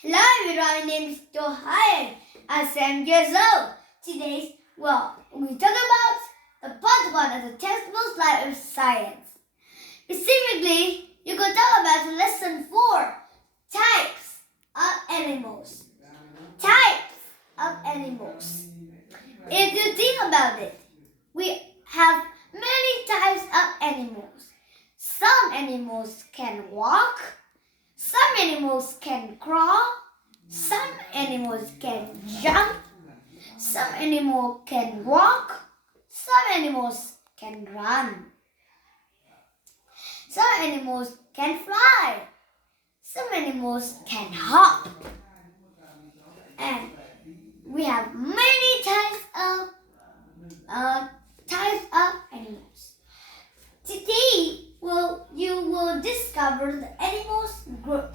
Hello everyone, my name is Johan. I'm 7 years old. Today, we talk about the part one of the textbook life of science. Specifically, you could talk about lesson 4, types of animals. Types of animals. If you think about it, we have many types of animals. Some animals can walk. Some animals can crawl. Some animals can jump. Some animals can walk. Some animals can run. Some animals can fly. Some animals can hop. And we have many types of animals. Today, you will discover the animals group.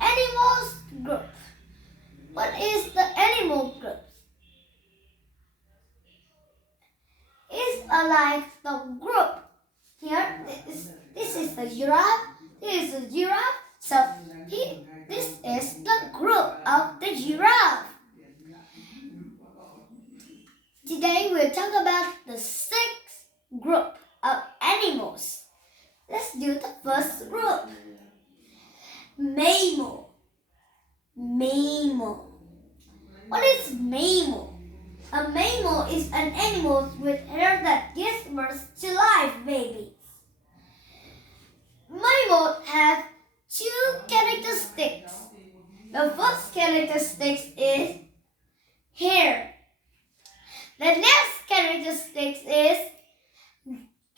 Animals group. What is the animal group? It's like the group. Here, this is the giraffe. This is the giraffe. So this is the group of the giraffe. Today we'll talk about the 6th group of animals. Let's do the first group. Mammal. Mammal. What is mammal? A mammal is an animal with hair that gives birth to live babies. Mammals have 2 characteristics. The first characteristic is hair. The next characteristic is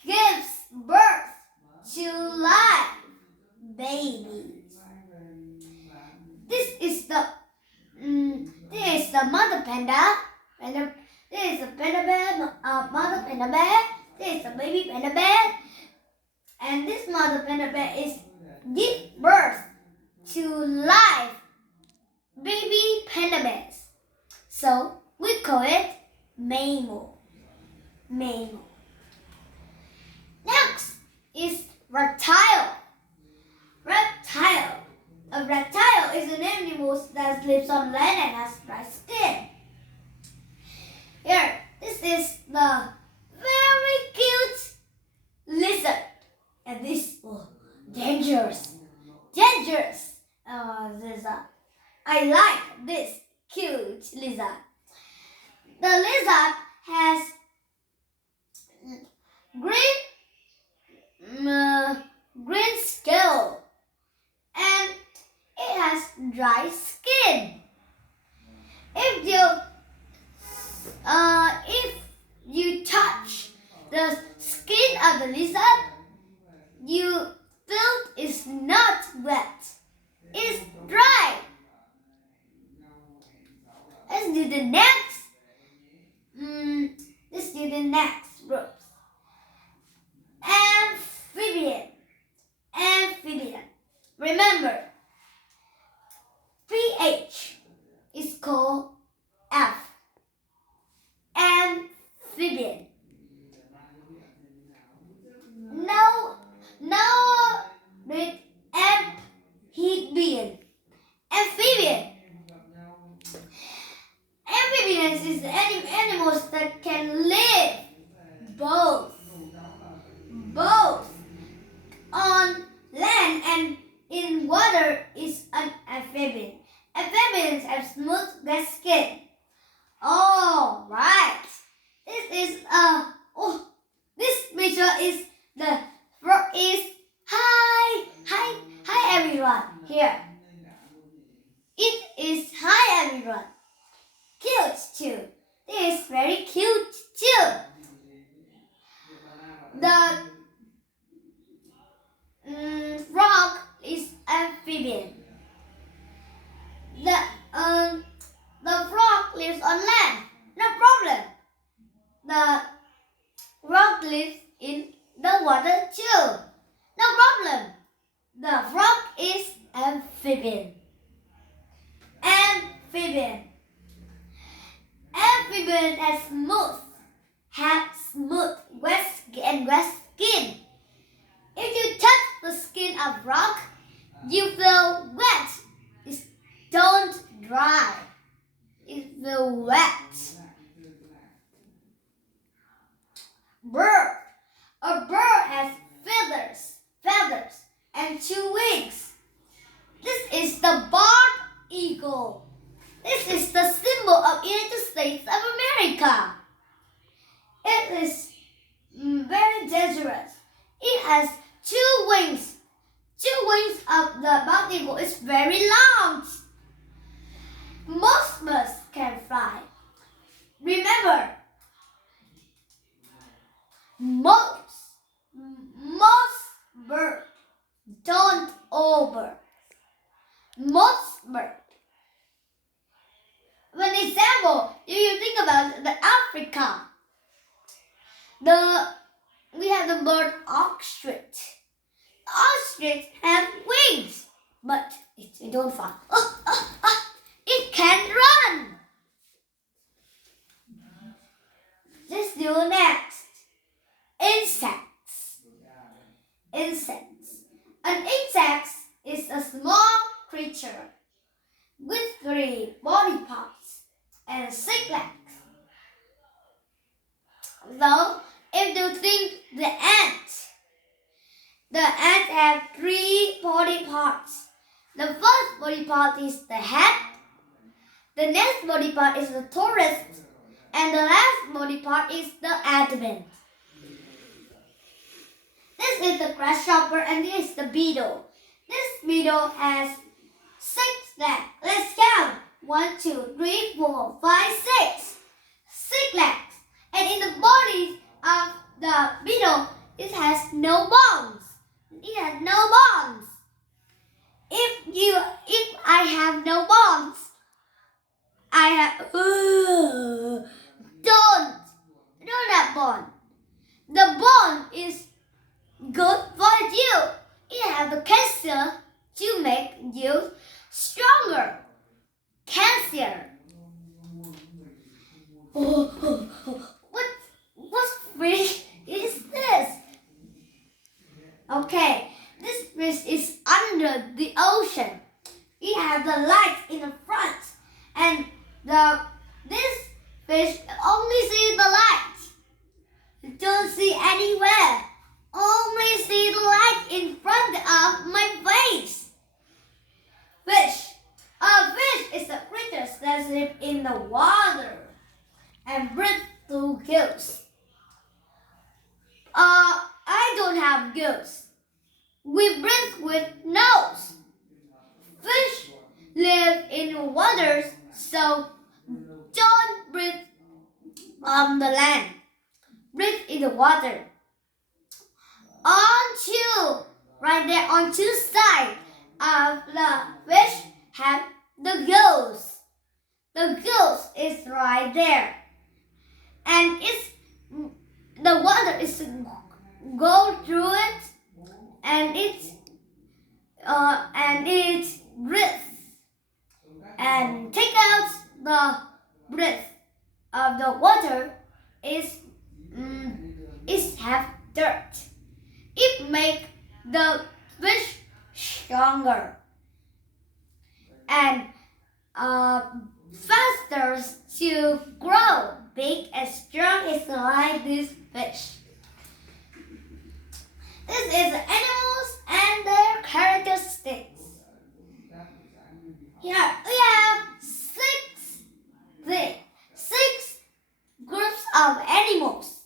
gives birth to live babies. This is the mother panda. This is the panda bear, mother panda bear. This is the baby panda bear. And this mother panda bear is give birth to live baby panda bears. So we call it mammal. Mammal. Next is reptile. Reptile. A reptile is an animal that lives on land and has dry skin. Here, this is the very cute lizard. And this, dangerous lizard. I like this cute lizard. The lizard has green scale and it has dry skin. If you touch the skin of the lizard, you feel it's not wet. It's dry. Let's do the next. Let's do the next group. Amphibian. Amphibian. Remember, PH is called F. Amphibian. Now with amphibian. Amphibian. Amphibians is animals that can live both on land and in water is an amphibian. Amphibians have smooth wet skin. All right. This picture is the frog is hi everyone. Here. It is hi everyone. Cute too. This is very cute too. The frog is amphibian. The frog lives on land. No problem. The frog lives in the water too. No problem. The frog is amphibian. Amphibian. Amphibian have smooth wet skin. If you touch the skin of rock, you feel wet. feel wet. Bird. A bird has feathers, and 2 wings. This is the bald eagle. This is the symbol of United States of America. It is very dangerous. It has 2 wings. 2 wings of the bald eagle is very long. Most birds can fly. Remember, most birds don't over. Most birds. For example, if you think about the Africa, we have the bird ostrich. Ostrich have wings, but it don't fly. It can run. Let's do next. Insects. An insect is a small creature with 3 body parts and 6 legs. So, if you think the ant has 3 body parts. The first body part is the head. The next body part is the thorax. And the last body part is the abdomen. This is the grasshopper and this is the beetle. This beetle has 6 legs. Let's count. 1, 2, 3, 4, 5, 6. 6 legs. And in the body of the beetle, it has no bones. It has no bones. If I have no bones, I have don't have bone. The bone is good for you. It has the calcium to make you stronger. Calcium. What fish is this? Okay, this fish is under the ocean. It has the light in the front, and this fish only sees the light. It don't see anywhere. Only see the light in front of my face. Fish. A fish is a creature that lives in the water and breathes through gills. I don't have gills. We breathe with nose. Fish live in waters, so don't breathe on the land. Breathe in the water. Right there on 2 sides of the fish have the gills. The gills is right there, and the water is go through it, and it breathes and take out the breath of the water is have dirt. It make the fish stronger and faster to grow big and strong is like this fish. This is animals and their characteristics. Here we have 6 groups of animals.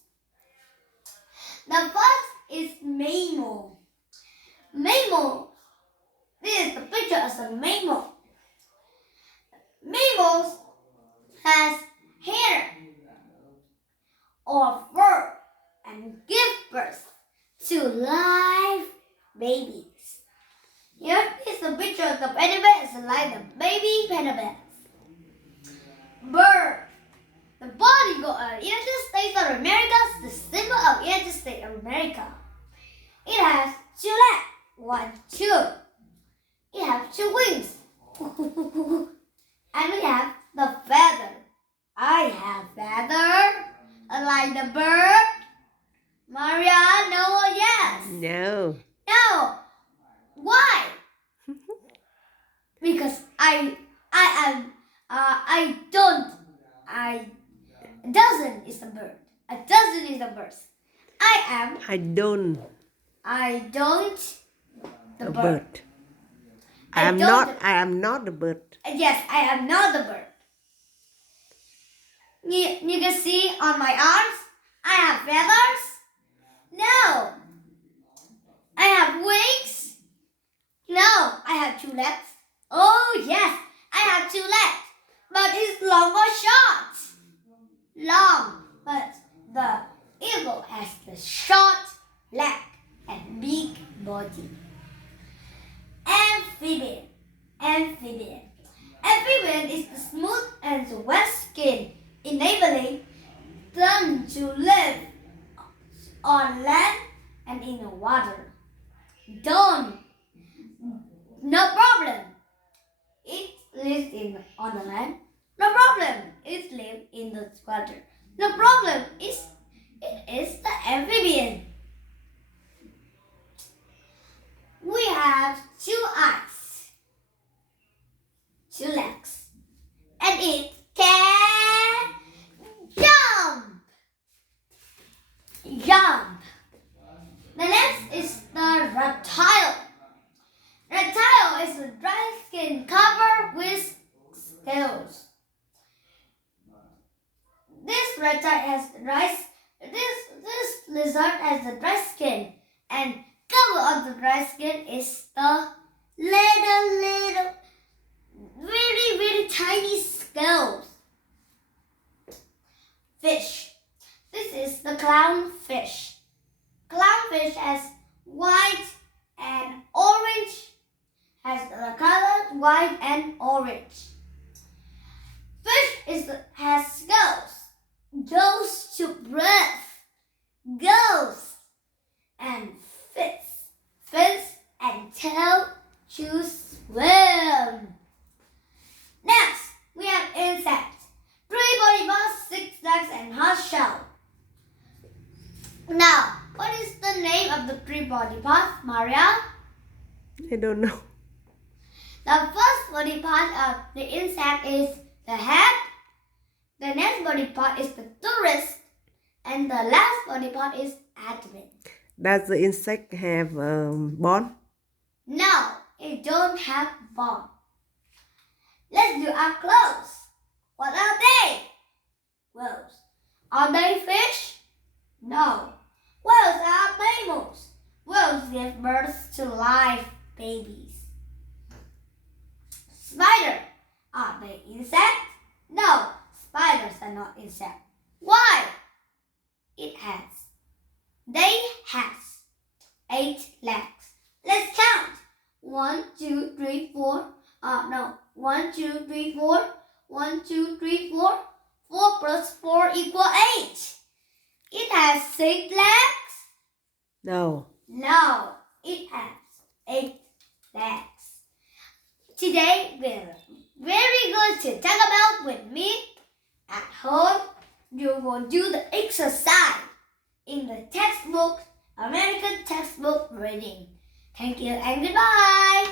The first is mammal. Mammal. This is the picture of a mammal. Mammals has hair or fur and give birth to live babies. Here is a picture of the penny bears like the baby penny bears. Bird. The body of United States of America is the symbol of United States of America. It has 2 legs. 1, 2. It has 2 wings. And we have the feather. I have feather like the bird. Maria, no or yes? No. No. Why? Because I don't the birds. I don't don't the the bird. bird. I am not the bird. Yes, I am not the bird. You can see on my arms, I have feathers. No. I have wings. No, I have 2 legs. Oh yes, I have 2 legs. But it's long or short? Long, but the eagle has the short leg and big body. Amphibian. Amphibian is the smooth and wet skin, enabling them to live on land and in the water. No problem. It lives on the land. No problem. It lives in the water. No problem. It is the amphibian. We have 2 eyes, 2 legs, and it can jump. The next is the reptile. Reptile is a dry skin covered with scales. This lizard has the dry skin, and cover of the dry skin is the little, very tiny scales. Fish. This is the clownfish. Clownfish has white and orange. Has the color white and orange. Fish has scales. Goes to breath. Goes and fins and tail to swim. Next, we have insects. 3 body parts, 6 legs, and hard shell. Now, what is the name of the 3 body parts, Maria? I don't know. The first body part of the insect is the head. The next body part is the thorax. And the last body part is abdomen. Does the insect have bone? No, it don't have bone. Let's do our clothes. What are they? Whales. Are they fish? No. Whales are mammals. Whales give birth to live babies. Spider. Are they insects? No, spiders are not insects. Why? They has 8 legs. Let's count. 1, 2, 3, 4. 1, 2, 3, 4. 1, 2, 3, 4. 4 plus 4 equals 8. It has 6 legs. No. No, it has 8 legs. Today we're very good to talk about with me. At home, you will do the exercise in the textbook, American textbook reading. Thank you and goodbye.